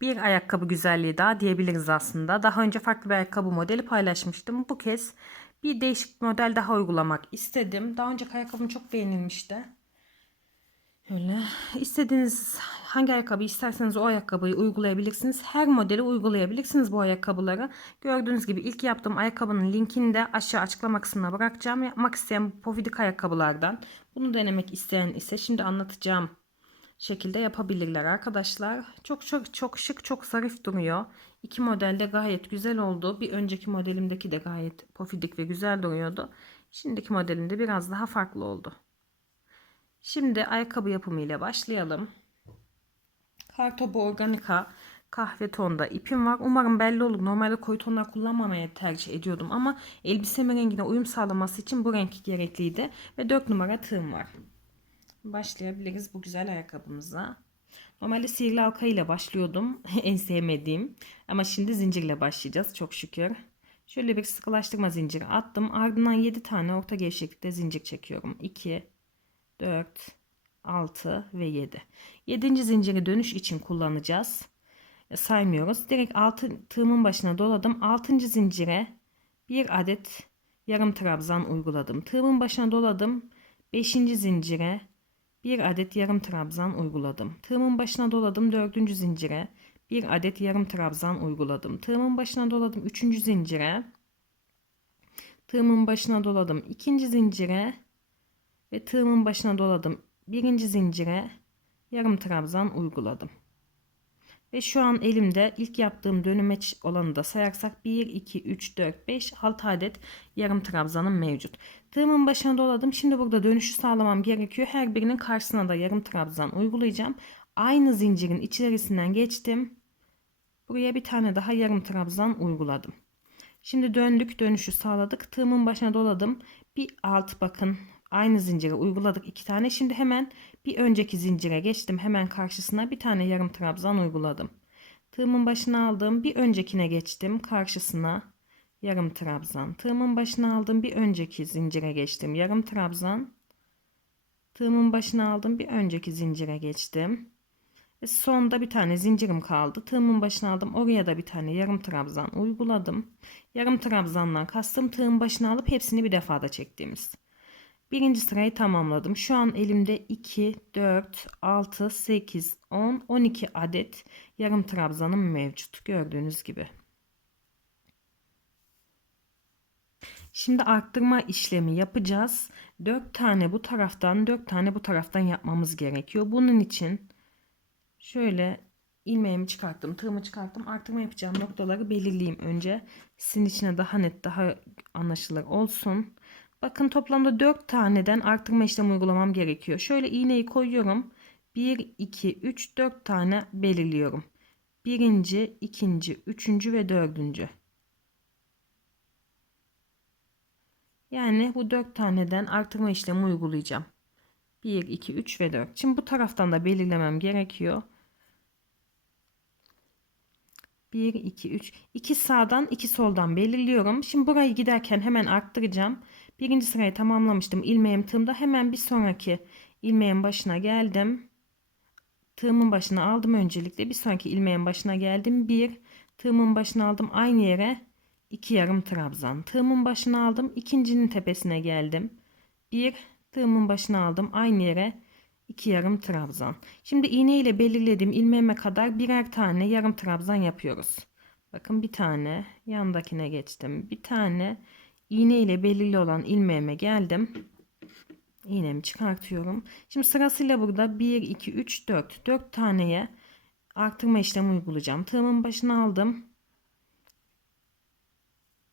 bir ayakkabı güzelliği daha diyebiliriz aslında. Daha önce farklı bir ayakkabı modeli paylaşmıştım. Bu kez bir değişik model daha uygulamak istedim. Daha önceki ayakkabım çok beğenilmişti. Öyle istediğiniz hangi ayakkabı isterseniz o ayakkabıyı uygulayabilirsiniz. Her modeli uygulayabilirsiniz bu ayakkabıları. Gördüğünüz gibi ilk yaptığım ayakkabının linkini de aşağı açıklama kısmına bırakacağım. Yapmak isteyen bu pofidik ayakkabılardan bunu denemek isteyen ise şimdi anlatacağım şekilde yapabilirler arkadaşlar. Çok çok çok şık çok zarif duruyor. İki model de gayet güzel oldu. Bir önceki modelimdeki de gayet pofidik ve güzel duruyordu. Şimdiki modelimde biraz daha farklı oldu. Şimdi ayakkabı yapımı ile başlayalım. Kartopu Organika kahve tonda ipim var. Umarım belli olur. Normalde koyu tonlar kullanmamaya tercih ediyordum ama elbisemin rengine uyum sağlaması için bu renk gerekliydi. Ve 4 numara tığım var. Başlayabiliriz bu güzel ayakkabımıza. Normalde sihirli halka ile başlıyordum. en sevmediğim. Ama şimdi zincirle başlayacağız çok şükür. Şöyle bir sıkılaştırma zinciri attım. Ardından 7 tane orta gevşeklikte zincir çekiyorum. 2, 4, 6 ve 7. 7. zinciri dönüş için kullanacağız. E, saymıyoruz. Direkt 6 tığımın başına doladım. 6. zincire bir adet yarım trabzan uyguladım. Tığımın başına doladım. 5. zincire bir adet yarım trabzan uyguladım. Tığımın başına doladım. 4. zincire bir adet yarım trabzan uyguladım. Tığımın başına doladım. 3. zincire tığımın başına doladım. 2. zincire ve tığımın başına doladım. Birinci zincire yarım trabzan uyguladım. Ve şu an elimde ilk yaptığım dönümeç olanı da sayarsak 1, 2, 3, 4, 5, 6 adet yarım trabzanım mevcut. Tığımın başına doladım. Şimdi burada dönüşü sağlamam gerekiyor. Her birinin karşısına da yarım trabzan uygulayacağım. Aynı zincirin içerisinden geçtim. Buraya bir tane daha yarım trabzan uyguladım. Şimdi döndük dönüşü sağladık. Tığımın başına doladım. Bir alt bakın aynı zincire uyguladık iki tane. Şimdi hemen bir önceki zincire geçtim. Hemen karşısına bir tane yarım trabzan uyguladım. Tığımın başına aldım. Bir öncekine geçtim. Karşısına yarım trabzan. Tığımın başına aldım. Bir önceki zincire geçtim. Yarım trabzan. Tığımın başına aldım. Bir önceki zincire geçtim. Ve sonda bir tane zincirim kaldı. Tığımın başına aldım. Oraya da bir tane yarım trabzan uyguladım. Yarım trabzandan kastım tığın başına alıp hepsini bir defada çektiğimiz. Birinci sırayı tamamladım. Şu an elimde 2, 4, 6, 8, 10, 12 adet yarım trabzanım mevcut. Gördüğünüz gibi. Şimdi arttırma işlemi yapacağız. 4 tane bu taraftan 4 tane bu taraftan yapmamız gerekiyor. Bunun için şöyle ilmeğimi çıkarttım, tığımı çıkarttım. Arttırma yapacağım noktaları belirleyeyim önce. Sizin içine daha net, daha anlaşılır olsun. Bakın toplamda 4 taneden arttırma işlemi uygulamam gerekiyor. Şöyle iğneyi koyuyorum. 1, 2, 3, 4 tane belirliyorum. Birinci, ikinci, üçüncü ve dördüncü. Yani bu 4 taneden artırma işlemi uygulayacağım. 1, 2, 3 ve 4. Şimdi bu taraftan da belirlemem gerekiyor. 1, 2, 3. 2 sağdan 2 soldan belirliyorum. Şimdi burayı giderken hemen arttıracağım. Birinci sırayı tamamlamıştım. ilmeğim tığımda hemen bir sonraki ilmeğin başına geldim. Tığımın başına aldım öncelikle. Bir sonraki ilmeğin başına geldim. Bir tığımın başına aldım aynı yere. iki yarım trabzan. Tığımın başına aldım. ikincinin tepesine geldim. Bir tığımın başına aldım aynı yere. iki yarım trabzan. Şimdi iğne ile belirlediğim ilmeğime kadar birer tane yarım trabzan yapıyoruz. Bakın bir tane yandakine geçtim. Bir tane iğne ile belirli olan ilmeğime geldim. İğnemi çıkartıyorum. Şimdi sırasıyla burada 1, 2, 3, 4. 4 taneye arttırma işlemi uygulayacağım. Tığımın başına aldım.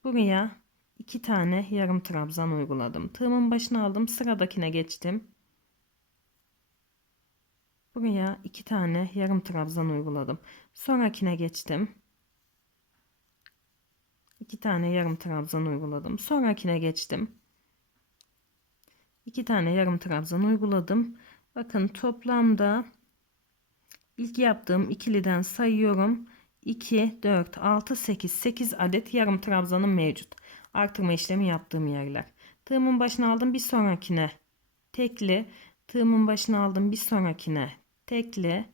Buraya 2 tane yarım trabzan uyguladım. Tığımın başına aldım. Sıradakine geçtim. Buraya 2 tane yarım trabzan uyguladım. Sonrakine geçtim. 2 tane yarım trabzan uyguladım. Sonrakine geçtim. 2 tane yarım trabzan uyguladım. Bakın toplamda ilk yaptığım ikiliden sayıyorum. 2, 4, 6, 8, 8 adet yarım trabzanım mevcut. Artırma işlemi yaptığım yerler. Tığımın başına aldım bir sonrakine tekli. Tığımın başına aldım bir sonrakine tekli.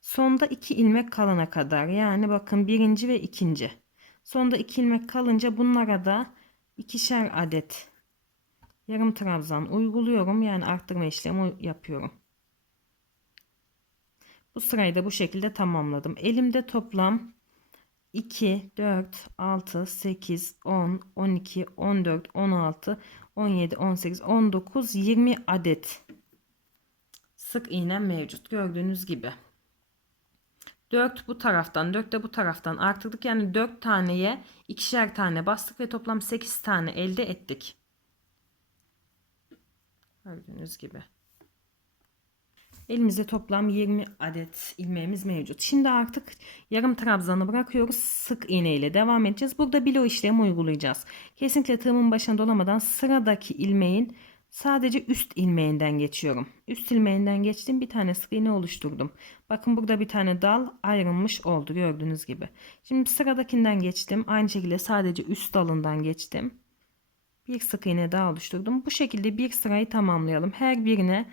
Sonda 2 ilmek kalana kadar yani bakın birinci ve ikinci. Sonda 2 ilmek kalınca bunlara da ikişer adet yarım trabzan uyguluyorum. Yani arttırma işlemi yapıyorum. Bu sırayı da bu şekilde tamamladım. Elimde toplam 2, 4, 6, 8, 10, 12, 14, 16, 17, 18, 19, 20 adet sık iğne mevcut. Gördüğünüz gibi. 4 bu taraftan 4 de bu taraftan arttırdık. Yani 4 taneye ikişer tane bastık ve toplam 8 tane elde ettik. Gördüğünüz gibi. Elimizde toplam 20 adet ilmeğimiz mevcut. Şimdi artık yarım trabzanı bırakıyoruz. Sık iğne ile devam edeceğiz. Burada bilo işlemi uygulayacağız. Kesinlikle tığımın başına dolamadan sıradaki ilmeğin sadece üst ilmeğinden geçiyorum. Üst ilmeğinden geçtim. Bir tane sık iğne oluşturdum. Bakın burada bir tane dal ayrılmış oldu gördüğünüz gibi. Şimdi sıradakinden geçtim. Aynı şekilde sadece üst dalından geçtim. Bir sık iğne daha oluşturdum. Bu şekilde bir sırayı tamamlayalım. Her birine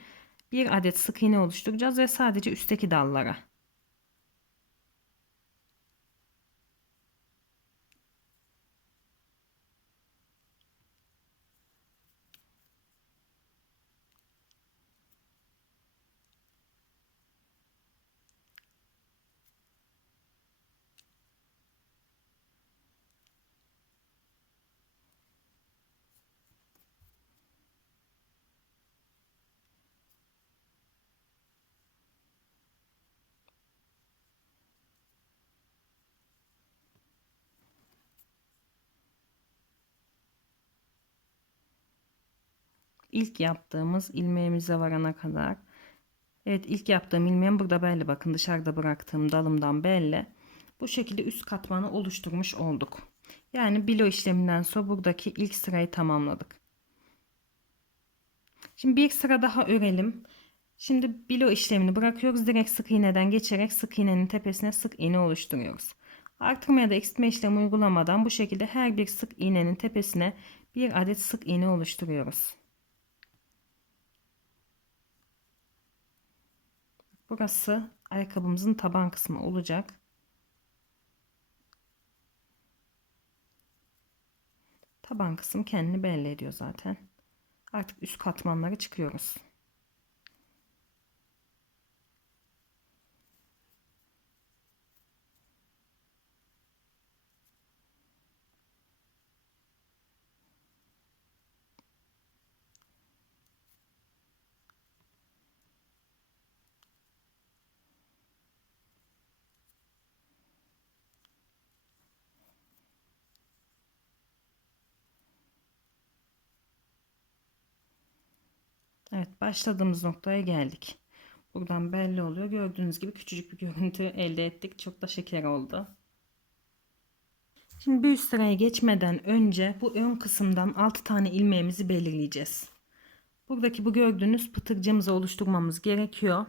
bir adet sık iğne oluşturacağız ve sadece üstteki dallara. İlk yaptığımız ilmeğimize varana kadar. Evet ilk yaptığım ilmeğim burada belli. Bakın dışarıda bıraktığım dalımdan belli. Bu şekilde üst katmanı oluşturmuş olduk. Yani bilo işleminden sonra buradaki ilk sırayı tamamladık. Şimdi bir sıra daha örelim. Şimdi bilo işlemini bırakıyoruz. Direkt sık iğneden geçerek sık iğnenin tepesine sık iğne oluşturuyoruz. Artırma ya da eksiltme işlemi uygulamadan bu şekilde her bir sık iğnenin tepesine bir adet sık iğne oluşturuyoruz. Burası ayakkabımızın taban kısmı olacak. Taban kısım kendini belli ediyor zaten. Artık üst katmanları çıkıyoruz. Evet başladığımız noktaya geldik. Buradan belli oluyor. Gördüğünüz gibi küçücük bir görüntü elde ettik. Çok da şeker oldu. Şimdi bir üst sıraya geçmeden önce bu ön kısımdan 6 tane ilmeğimizi belirleyeceğiz. Buradaki bu gördüğünüz pıtırcığımızı oluşturmamız gerekiyor.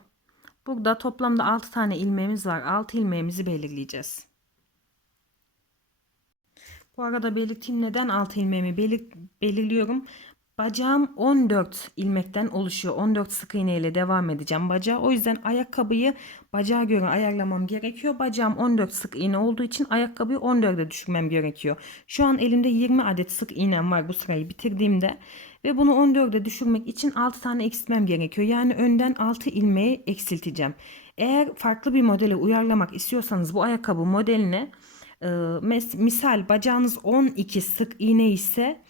Burada toplamda 6 tane ilmeğimiz var. 6 ilmeğimizi belirleyeceğiz. Bu arada belirteyim neden 6 ilmeğimi belir belirliyorum. Bacağım 14 ilmekten oluşuyor. 14 sık iğne ile devam edeceğim bacağı. O yüzden ayakkabıyı bacağa göre ayarlamam gerekiyor. Bacağım 14 sık iğne olduğu için ayakkabıyı 14'e düşürmem gerekiyor. Şu an elimde 20 adet sık iğnem var bu sırayı bitirdiğimde. Ve bunu 14'e düşürmek için 6 tane eksiltmem gerekiyor. Yani önden 6 ilmeği eksilteceğim. Eğer farklı bir modele uyarlamak istiyorsanız bu ayakkabı modeline misal bacağınız 12 sık iğne ise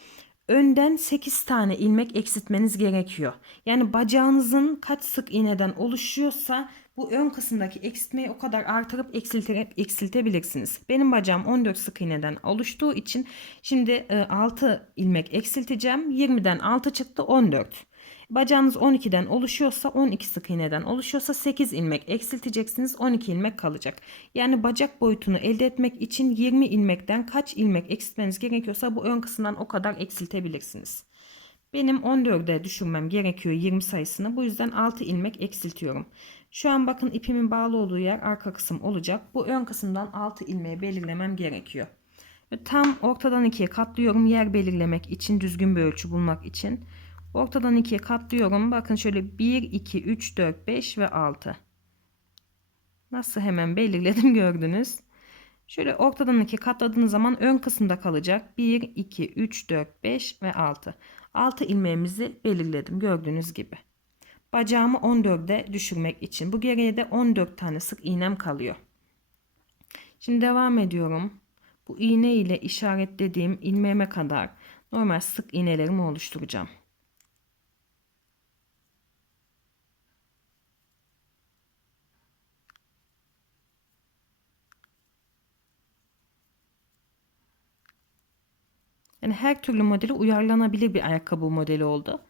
önden 8 tane ilmek eksiltmeniz gerekiyor. Yani bacağınızın kaç sık iğneden oluşuyorsa bu ön kısımdaki eksiltmeyi o kadar artırıp eksilterek eksiltebilirsiniz. Benim bacağım 14 sık iğneden oluştuğu için şimdi 6 e, ilmek eksilteceğim. 20'den 6 çıktı 14. Bacağınız 12'den oluşuyorsa 12 sık iğneden oluşuyorsa 8 ilmek eksilteceksiniz 12 ilmek kalacak. Yani bacak boyutunu elde etmek için 20 ilmekten kaç ilmek eksiltmeniz gerekiyorsa bu ön kısımdan o kadar eksiltebilirsiniz. Benim 14'e düşürmem gerekiyor 20 sayısını bu yüzden 6 ilmek eksiltiyorum. Şu an bakın ipimin bağlı olduğu yer arka kısım olacak. Bu ön kısımdan 6 ilmeği belirlemem gerekiyor. Tam ortadan ikiye katlıyorum yer belirlemek için düzgün bir ölçü bulmak için. Ortadan ikiye katlıyorum. Bakın şöyle 1, 2, 3, 4, 5 ve 6. Nasıl hemen belirledim gördünüz. Şöyle ortadan iki katladığınız zaman ön kısımda kalacak. 1, 2, 3, 4, 5 ve 6. 6 ilmeğimizi belirledim gördüğünüz gibi. Bacağımı 14'e düşürmek için. Bu geriye de 14 tane sık iğnem kalıyor. Şimdi devam ediyorum. Bu iğne ile işaretlediğim ilmeğime kadar normal sık iğnelerimi oluşturacağım. Yani her türlü modeli uyarlanabilir bir ayakkabı modeli oldu.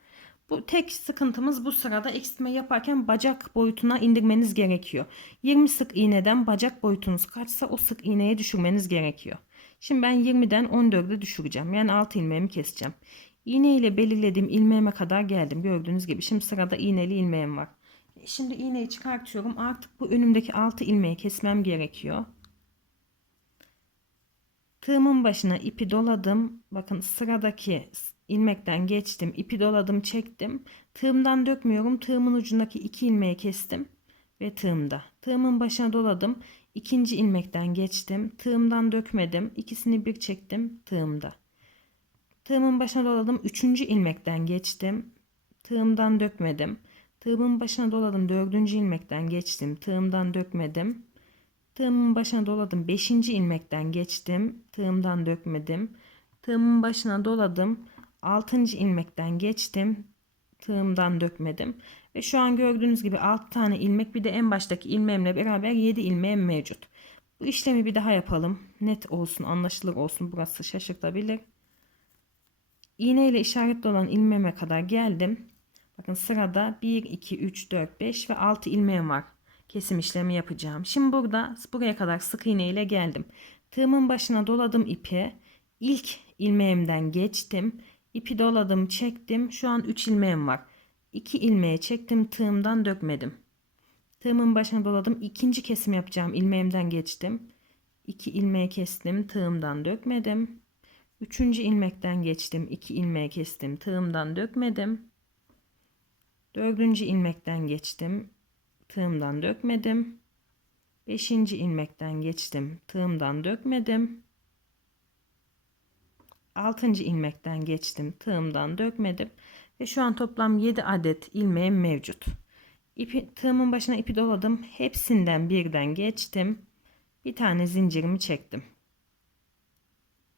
Bu tek sıkıntımız bu sırada eksiltme yaparken bacak boyutuna indirmeniz gerekiyor. 20 sık iğneden bacak boyutunuz kaçsa o sık iğneye düşürmeniz gerekiyor. Şimdi ben 20'den 14'e düşüreceğim. Yani 6 ilmeğimi keseceğim. İğne ile belirlediğim ilmeğime kadar geldim. Gördüğünüz gibi şimdi sırada iğneli ilmeğim var. Şimdi iğneyi çıkartıyorum. Artık bu önümdeki 6 ilmeği kesmem gerekiyor. Tığımın başına ipi doladım. Bakın sıradaki ilmekten geçtim. ipi doladım, çektim. Tığımdan dökmüyorum. Tığımın ucundaki iki ilmeği kestim ve tığımda. Tığımın başına doladım. ikinci ilmekten geçtim. Tığımdan dökmedim. İkisini bir çektim tığımda. Tığımın başına doladım. Üçüncü ilmekten geçtim. Tığımdan dökmedim. Tığımın başına doladım. Dördüncü ilmekten geçtim. Tığımdan dökmedim. Tığımın başına doladım. Beşinci ilmekten geçtim. Tığımdan dökmedim. Tığımın başına doladım. Altıncı ilmekten geçtim. Tığımdan dökmedim. Ve şu an gördüğünüz gibi 6 tane ilmek bir de en baştaki ilmeğimle beraber 7 ilmeğim mevcut. Bu işlemi bir daha yapalım. Net olsun, anlaşılır olsun. Burası şaşırtabilir. İğne ile işaretli olan ilmeğime kadar geldim. Bakın sırada 1, 2, 3, 4, 5 ve 6 ilmeğim var kesim işlemi yapacağım. Şimdi burada buraya kadar sık iğne ile geldim. Tığımın başına doladım ipi. İlk ilmeğimden geçtim. İpi doladım, çektim. Şu an 3 ilmeğim var. 2 ilmeği çektim, tığımdan dökmedim. Tığımın başına doladım. İkinci kesim yapacağım. ilmeğimden geçtim. 2 ilmeği kestim, tığımdan dökmedim. Üçüncü ilmekten geçtim. 2 ilmeği kestim, tığımdan dökmedim. Dördüncü ilmekten geçtim tığımdan dökmedim. Beşinci ilmekten geçtim. Tığımdan dökmedim. Altıncı ilmekten geçtim. Tığımdan dökmedim. Ve şu an toplam 7 adet ilmeğim mevcut. İpi, tığımın başına ipi doladım. Hepsinden birden geçtim. Bir tane zincirimi çektim.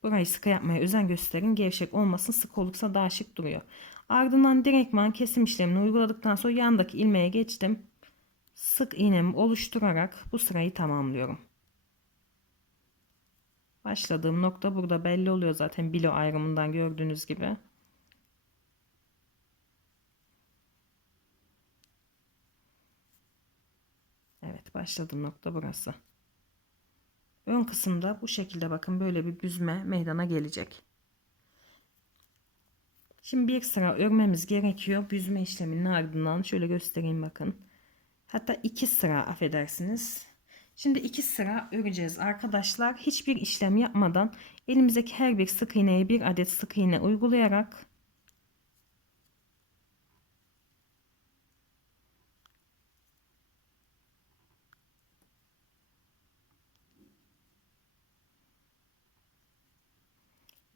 Burayı sıkı yapmaya özen gösterin. Gevşek olmasın. Sık olursa daha şık duruyor. Ardından direktman kesim işlemini uyguladıktan sonra yandaki ilmeğe geçtim sık iğnemi oluşturarak bu sırayı tamamlıyorum. Başladığım nokta burada belli oluyor zaten bilo ayrımından gördüğünüz gibi. Evet başladığım nokta burası. Ön kısımda bu şekilde bakın böyle bir büzme meydana gelecek. Şimdi bir sıra örmemiz gerekiyor. Büzme işleminin ardından şöyle göstereyim bakın. Hatta iki sıra affedersiniz. Şimdi iki sıra öreceğiz arkadaşlar. Hiçbir işlem yapmadan elimizdeki her bir sık iğneye bir adet sık iğne uygulayarak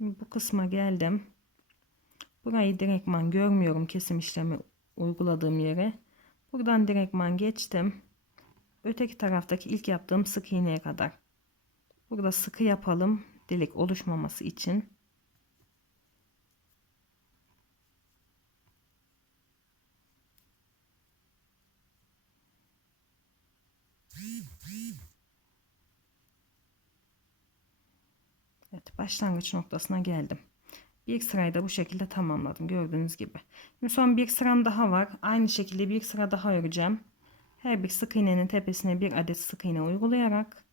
bu kısma geldim. Burayı direktman görmüyorum kesim işlemi uyguladığım yere. Buradan direktman geçtim. Öteki taraftaki ilk yaptığım sık iğneye kadar. Burada sıkı yapalım. Delik oluşmaması için. Evet başlangıç noktasına geldim. Bir sırayı da bu şekilde tamamladım gördüğünüz gibi. Şimdi son bir sıram daha var. Aynı şekilde bir sıra daha öreceğim. Her bir sık iğnenin tepesine bir adet sık iğne uygulayarak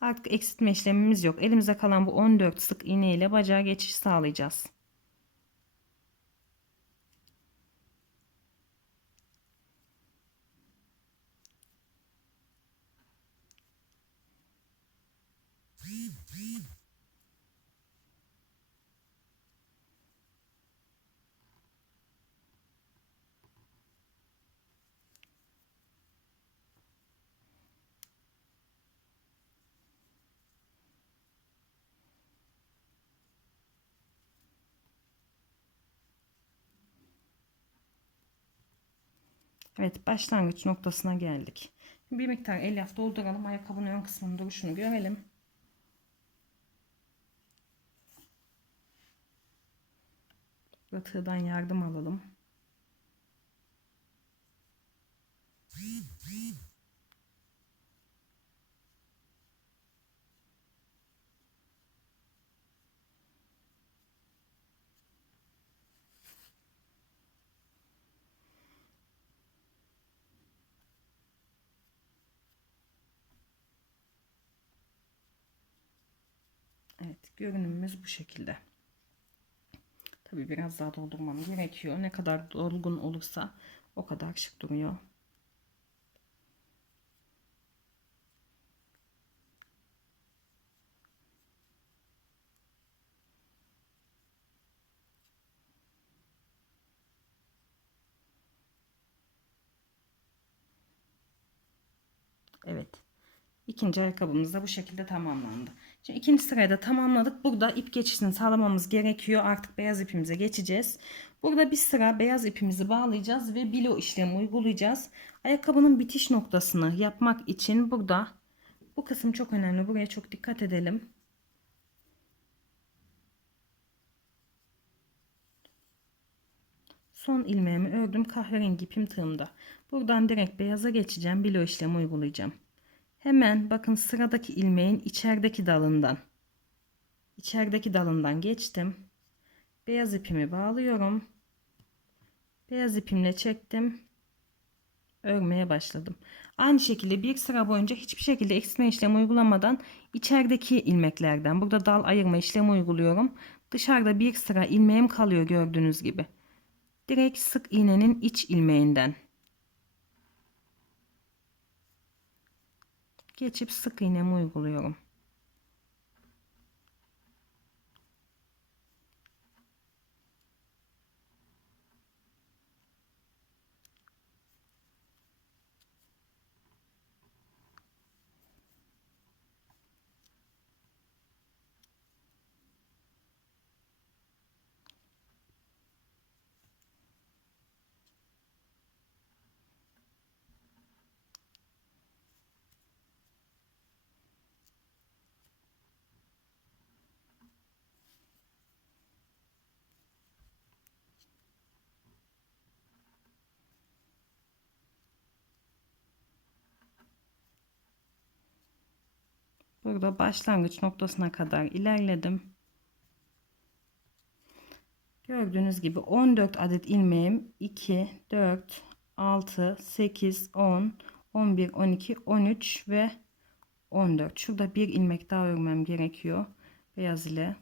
artık eksiltme işlemimiz yok. Elimizde kalan bu 14 sık iğne ile bacağa geçiş sağlayacağız. Evet başlangıç noktasına geldik. Bir miktar elyaf dolduralım. Ayakkabının ön kısmının duruşunu görelim. Burada tığdan yardım alalım. Evet görünümümüz bu şekilde. Tabi biraz daha doldurmam gerekiyor. Ne kadar dolgun olursa o kadar şık duruyor. Evet. İkinci ayakkabımız da bu şekilde tamamlandı. Şimdi ikinci sırayı da tamamladık. Burada ip geçişini sağlamamız gerekiyor. Artık beyaz ipimize geçeceğiz. Burada bir sıra beyaz ipimizi bağlayacağız ve bilo işlemi uygulayacağız. Ayakkabının bitiş noktasını yapmak için burada bu kısım çok önemli. Buraya çok dikkat edelim. Son ilmeğimi ördüm kahverengi ipim tığımda. Buradan direkt beyaza geçeceğim. Bilo işlemi uygulayacağım. Hemen bakın sıradaki ilmeğin içerideki dalından içerideki dalından geçtim. Beyaz ipimi bağlıyorum. Beyaz ipimle çektim. Örmeye başladım. Aynı şekilde bir sıra boyunca hiçbir şekilde eksiltme işlemi uygulamadan içerideki ilmeklerden burada dal ayırma işlemi uyguluyorum. Dışarıda bir sıra ilmeğim kalıyor gördüğünüz gibi. Direkt sık iğnenin iç ilmeğinden geçip sık iğnemi uyguluyorum. Burada başlangıç noktasına kadar ilerledim. Gördüğünüz gibi 14 adet ilmeğim 2, 4, 6, 8, 10, 11, 12, 13 ve 14. Şurada bir ilmek daha örmem gerekiyor. Beyaz ile.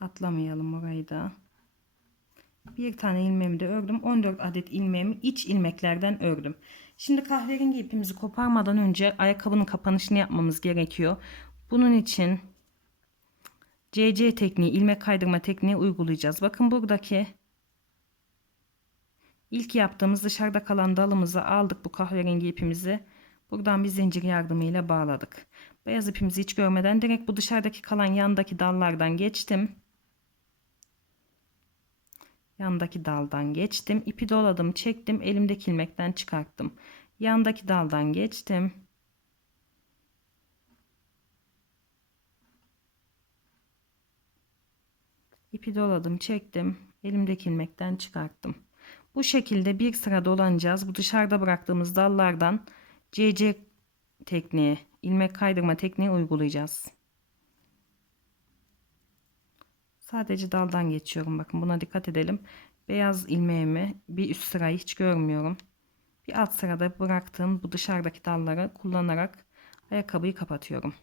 Atlamayalım orayı da. Bir tane ilmeğimi de ördüm. 14 adet ilmeğimi iç ilmeklerden ördüm. Şimdi kahverengi ipimizi koparmadan önce ayakkabının kapanışını yapmamız gerekiyor. Bunun için CC tekniği, ilmek kaydırma tekniği uygulayacağız. Bakın buradaki ilk yaptığımız dışarıda kalan dalımızı aldık bu kahverengi ipimizi. Buradan bir zincir yardımıyla bağladık. Beyaz ipimizi hiç görmeden direkt bu dışarıdaki kalan yandaki dallardan geçtim. Yandaki daldan geçtim. ipi doladım, çektim. Elimdeki ilmekten çıkarttım. Yandaki daldan geçtim. ipi doladım, çektim. Elimdeki ilmekten çıkarttım. Bu şekilde bir sıra dolanacağız. Bu dışarıda bıraktığımız dallardan CC tekniği, ilmek kaydırma tekniği uygulayacağız. Sadece daldan geçiyorum. Bakın buna dikkat edelim. Beyaz ilmeğimi bir üst sırayı hiç görmüyorum. Bir alt sırada bıraktığım bu dışarıdaki dalları kullanarak ayakkabıyı kapatıyorum.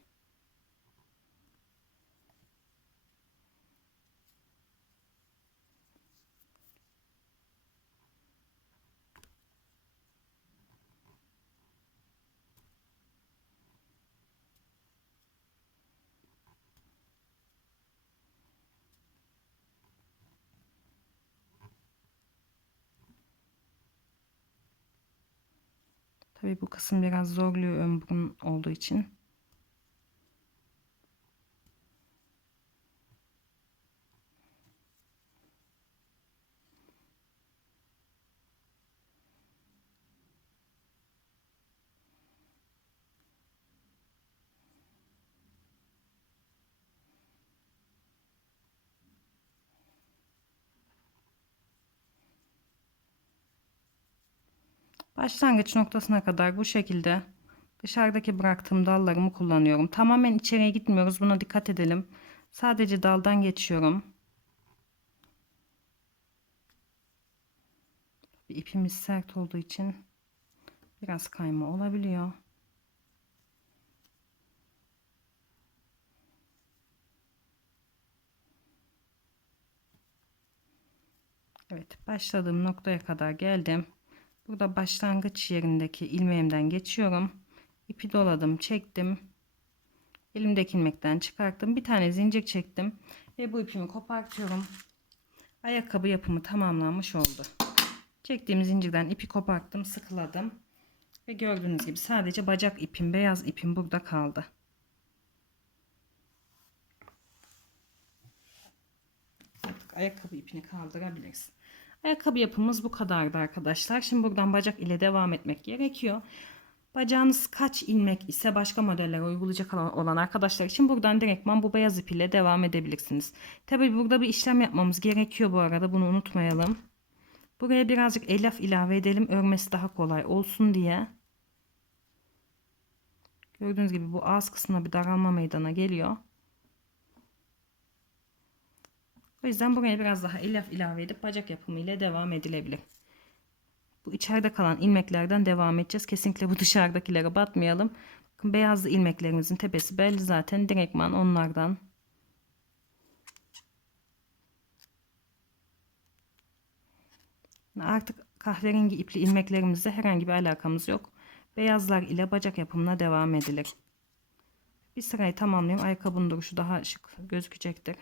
Tabii bu kısım biraz zorluyor ön burun olduğu için. Başlangıç noktasına kadar bu şekilde dışarıdaki bıraktığım dallarımı kullanıyorum. Tamamen içeriye gitmiyoruz. Buna dikkat edelim. Sadece daldan geçiyorum. İpimiz sert olduğu için biraz kayma olabiliyor. Evet başladığım noktaya kadar geldim. Burada başlangıç yerindeki ilmeğimden geçiyorum. İpi doladım çektim. Elimdeki ilmekten çıkarttım. Bir tane zincir çektim. Ve bu ipimi kopartıyorum. Ayakkabı yapımı tamamlanmış oldu. Çektiğim zincirden ipi koparttım. Sıkıladım. Ve gördüğünüz gibi sadece bacak ipim beyaz ipim burada kaldı. Artık ayakkabı ipini kaldırabiliriz. Ayakkabı yapımız bu kadardı arkadaşlar. Şimdi buradan bacak ile devam etmek gerekiyor. Bacağınız kaç ilmek ise başka modeller uygulayacak olan arkadaşlar için buradan direktman bu beyaz ip ile devam edebilirsiniz. Tabi burada bir işlem yapmamız gerekiyor bu arada bunu unutmayalım. Buraya birazcık elyaf ilave edelim örmesi daha kolay olsun diye. Gördüğünüz gibi bu ağız kısmına bir daralma meydana geliyor. O yüzden buraya biraz daha elyaf ilave edip bacak yapımı ile devam edilebilir. Bu içeride kalan ilmeklerden devam edeceğiz. Kesinlikle bu dışarıdakilere batmayalım. Bakın beyazlı ilmeklerimizin tepesi belli zaten. Direktman onlardan. Artık kahverengi ipli ilmeklerimizle herhangi bir alakamız yok. Beyazlar ile bacak yapımına devam edilir. Bir sırayı tamamlayayım. Ayakkabının duruşu daha şık gözükecektir.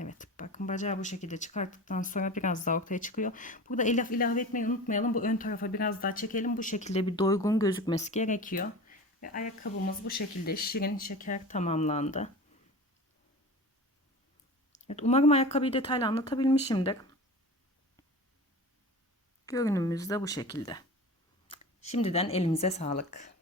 Evet bakın bacağı bu şekilde çıkarttıktan sonra biraz daha ortaya çıkıyor. Burada elyaf ilave etmeyi unutmayalım. Bu ön tarafa biraz daha çekelim. Bu şekilde bir doygun gözükmesi gerekiyor. Ve ayakkabımız bu şekilde şirin şeker tamamlandı. Evet umarım ayakkabıyı detaylı anlatabilmişimdir. Görünümümüz de bu şekilde. Şimdiden elimize sağlık.